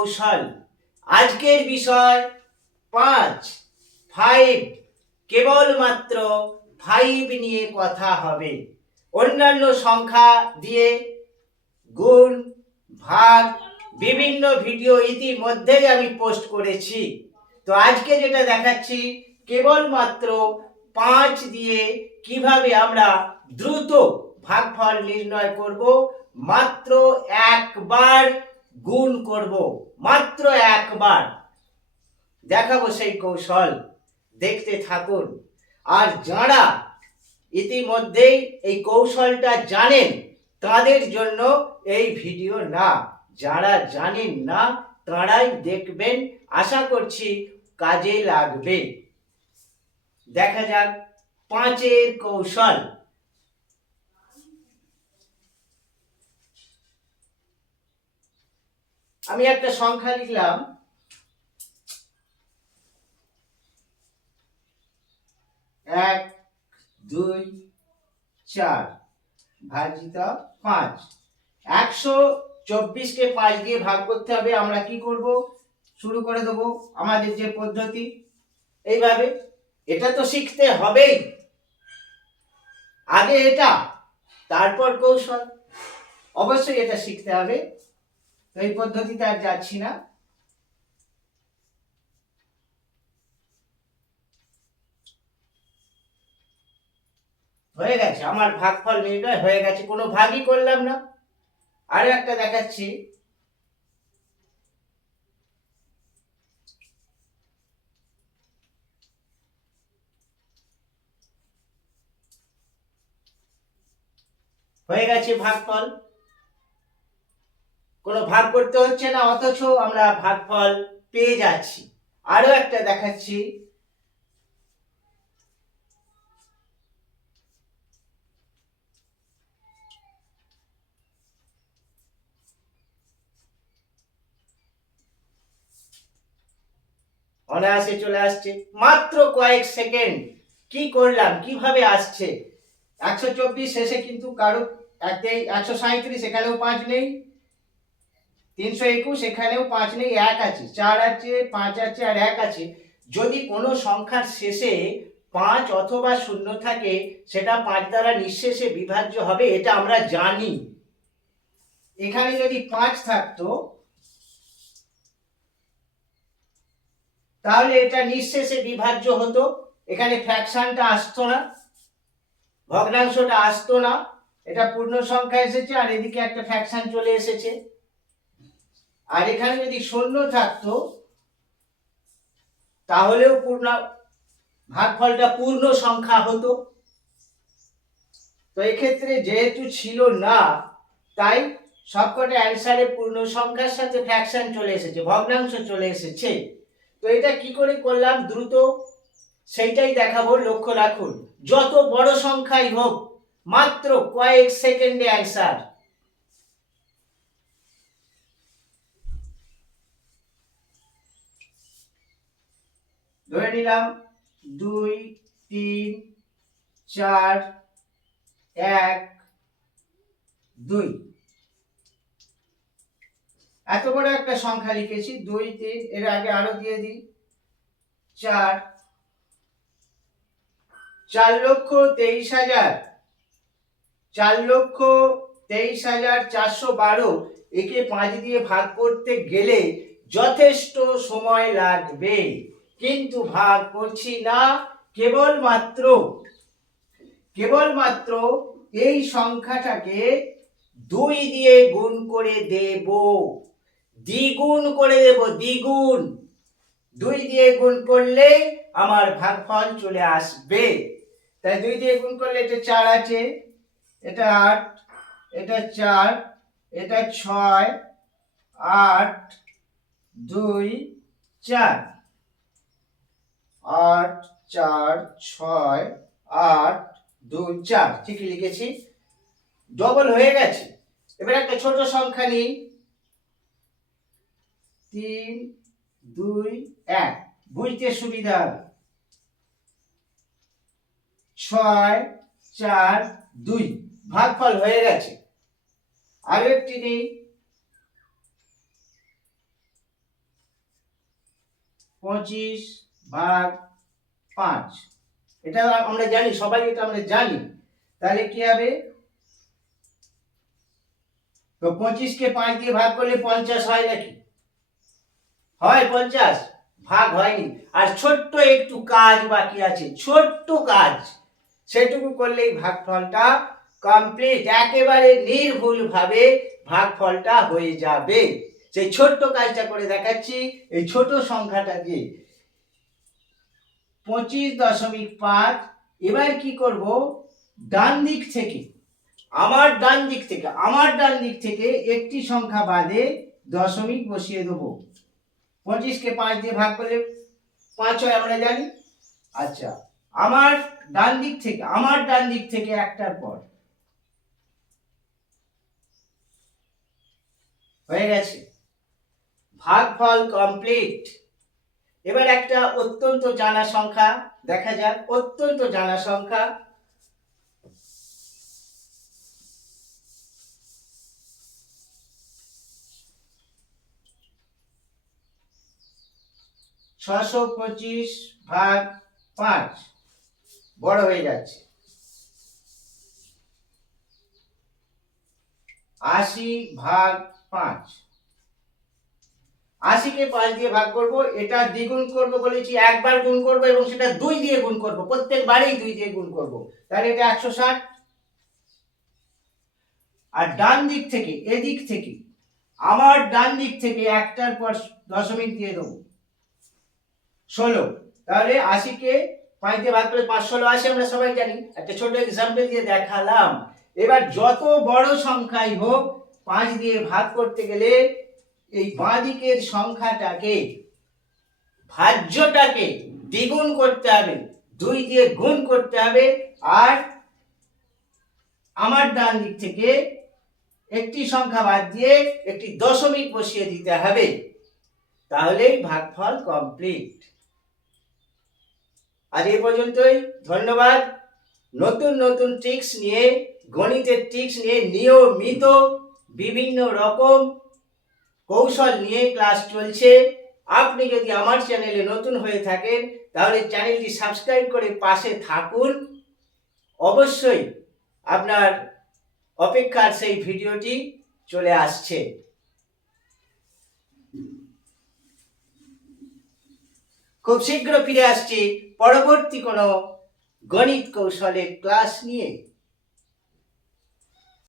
কৌশল। আজকের বিষয় পাঁচ ফাইভ কেবলমাত্র ফাইভ নিয়ে কথা হবে। অন্যান্য সংখ্যা দিয়ে গুণ, ভাগ, বিভিন্ন ভিডিও ইতিমধ্যেই আমি পোস্ট করেছি। তো আজকে যেটা দেখাচ্ছি, কেবলমাত্র পাঁচ দিয়ে কীভাবে আমরা দ্রুত ভাগফল নির্ণয় করব, মাত্র একবার গুণ করব মাত্র একবার। দেখাবো সেই কৌশল। দেখতে থাকুন। আর যারা ইতিমধ্যেই এই কৌশলটা জানেন, তাদের জন্য এই ভিডিও না। যারা জানেন না, তারাই দেখবেন। আশা করছি কাজে লাগবে। দেখা যাক পাঁচের কৌশল। আমি একটা সংখ্যা লিখলাম। এক, দুই, চার ভাজিত পাঁচ। একশো চব্বিশকে পাঁচ দিয়ে ভাগ করতে হবে, আমরা কি করব? শুরু করে দেবো আমাদের যে পদ্ধতি। এইভাবে। এটা তো শিখতে হবেই। আগে এটা, তারপর কৌশল। অবশ্যই এটা শিখতে হবে। এই পদ্ধতিতে আর যাচ্ছি না। হয়ে গেছে, আমার ভাগফল নির্ণয় হয়ে গেছে, কোনো ভাগই করলাম না। আরও একটা দেখাচ্ছি। হয়ে গেছে ভাগফল। কোনো ভাগ করতে হচ্ছে না, অথচ আমরা ভাগফল পেয়ে যাচ্ছি। আরও একটা দেখাচ্ছি। অনায়াসে চলে আসছে। মাত্র কয়েক সেকেন্ড। কি করলাম? কীভাবে আসছে? একশো চব্বিশ শেষে কিন্তু কারও একশো সাঁত্রিশ এখানেও পাঁচ নেই। তিনশো একুশ, এখানেও পাঁচ নেই, এক আছে, চার আছে, পাঁচ আছে আর এক আছে। যদি কোনো সংখ্যার শেষে পাঁচ অথবা শূন্য থাকে, সেটা পাঁচ দ্বারা নিঃশেষে বিভাজ্য হবে, এটা আমরা জানি। এখানে যদি পাঁচ থাকতো, তাহলে এটা নিঃশেষে বিভাজ্য হতো। এখানে ফ্র্যাকশনটা আসতো না, ভগ্নাংশটা আসতো না। এটা পূর্ণ সংখ্যা এসেছে আর এদিকে একটা ফ্র্যাকশন চলে এসেছে। আর এখানে যদি শূন্য থাকতো, তাহলেও পূর্ণ ভাগফলটা পূর্ণ সংখ্যা হতো। তো এক্ষেত্রে যেহেতু ছিল না, তাই সবকটা অ্যান্সারে পূর্ণ সংখ্যার সাথে ফ্র্যাকশন চলে এসেছে, ভগ্নাংশ চলে এসেছে। তো এটা কি করে করলাম? দ্রুত সেইটাই দেখাবো, লক্ষ্য রাখুন। যত বড় সংখ্যাই হোক, মাত্র কয়েক সেকেন্ডে অ্যান্সার। ধরে নিলাম দুই, তিন, চার, এক, দুই। এত বড় একটা সংখ্যা লিখেছি, দুই, তিন, এর আগে আরও দিয়ে দিই। চার চার লক্ষ তেইশ হাজার, চার লক্ষ তেইশ হাজার চারশো বারো, একে পাঁচ দিয়ে ভাগ করতে গেলে যথেষ্ট সময় লাগবে। কিন্তু ভাগ করছি না কেবলমাত্র কেবলমাত্র এই সংখ্যাটাকে দুই দিয়ে গুণ করে দেব, দ্বিগুণ করে দেব, দ্বিগুণ। দুই দিয়ে গুণ করলে আমার ভাগফল চলে আসবে। তাই দুই দিয়ে গুণ করলে এটা চার আছে, এটা আট, এটা চার, এটা ছয়, আট, দুই, চার। আট, চার, ছয়, আট, দুই, চার। ঠিকই লিখেছি। ডবল হয়ে গেছে। এবার একটা ছোট সংখ্যা নিই। তিন, দুই, এক। বুঝতে সুবিধা ছয়, চার, দুই। ভাগফল হয়ে গেছে। আরও একটি নেই। পঁচিশ ভাগ পাঁচ। এটা আমরা জানি, সবাই এটা আমরা জানি। তাহলে কি হবে? তো পঁচিশকে পাঁচ দিয়ে ভাগ করলে পঞ্চাশ হয় নাকি? হয় পঞ্চাশ, ভাগ হয়নি। আর ছোট্ট একটু কাজ বাকি আছে, ছোট্ট কাজ। সেটুকু করলেই ভাগফলটা কমপ্লিট একেবারে নির্ভুল ভাবে ভাগফলটা হয়ে যাবে। সেই ছোট্ট কাজটা করে দেখাচ্ছি, এই ছোট সংখ্যাটা দিয়ে। পঁচিশ দশমিক পাঁচ। এবার কি করব? ডান দিক থেকে, আমার ডান দিক থেকে, আমার ডান দিক থেকে একটি সংখ্যা বাদে দশমিক বসিয়ে দেবো। পঁচিশকে পাঁচ দিয়ে ভাগ করলে পাঁচ হয়, আমরা জানি। আচ্ছা আমার ডান দিক থেকে, আমার ডান দিক থেকে একটার পর। হয়ে গেছে। ভাগফল কমপ্লিট এবার একটা অত্যন্ত জানা সংখ্যা, দেখা যাক, অত্যন্ত জানা সংখ্যা। ছশো পঁচিশ ভাগ পাঁচ, বড় হয়ে যাচ্ছে। আশি ভাগ পাঁচ। আশিকে পাঁচ দিয়ে ভাগ করব, এটা দ্বিগুণ করব বলেছি একবার গুণ করব এবং সেটা দুই দিয়ে গুণ করব? প্রত্যেকবারেই দুই দিয়ে গুণ করব। তাহলে এটা একশো ষাট। আর ডান দিক থেকে, এদিক থেকে, আমার ডান দিক থেকে একটার পর দশমিক দিয়ে দেবো। ষোলো। তাহলে আশিকে পাঁচ দিয়ে ভাগ করে পাঁচ, ষোলো আশি আমরা সবাই জানি। একটা ছোট এক্সাম্পল দিয়ে দেখালাম। এবার যত বড় সংখ্যাই হোক, পাঁচ দিয়ে ভাগ করতে গেলে এই বাঁ দিকের সংখ্যাটাকে, ভাজ্যটাকে দ্বিগুণ করতে হবে, দুই দিয়ে গুণ করতে হবে, আর আমার ডান দিক থেকে একটি সংখ্যা বাদ দিয়ে একটি দশমিক বসিয়ে দিতে হবে। তাহলেই ভাগফল কমপ্লিট আজ এ পর্যন্তই, ধন্যবাদ। নতুন নতুন ট্রিক্স নিয়ে, গণিতের ট্রিক্স নিয়ে নিয়মিত বিভিন্ন রকম কৌশল নিয়ে ক্লাস চলছে। আপনি যদি আমার চ্যানেলে নতুন হয়ে থাকেন, তাহলে চ্যানেলটি সাবস্ক্রাইব করে পাশে থাকুন। অবশ্যই আপনার অপেক্ষার সেই ভিডিওটি চলে আসছে। খুব শীঘ্র ফিরে আসছি। পরবর্তী কোনো গণিত কৌশলের ক্লাস নিয়ে।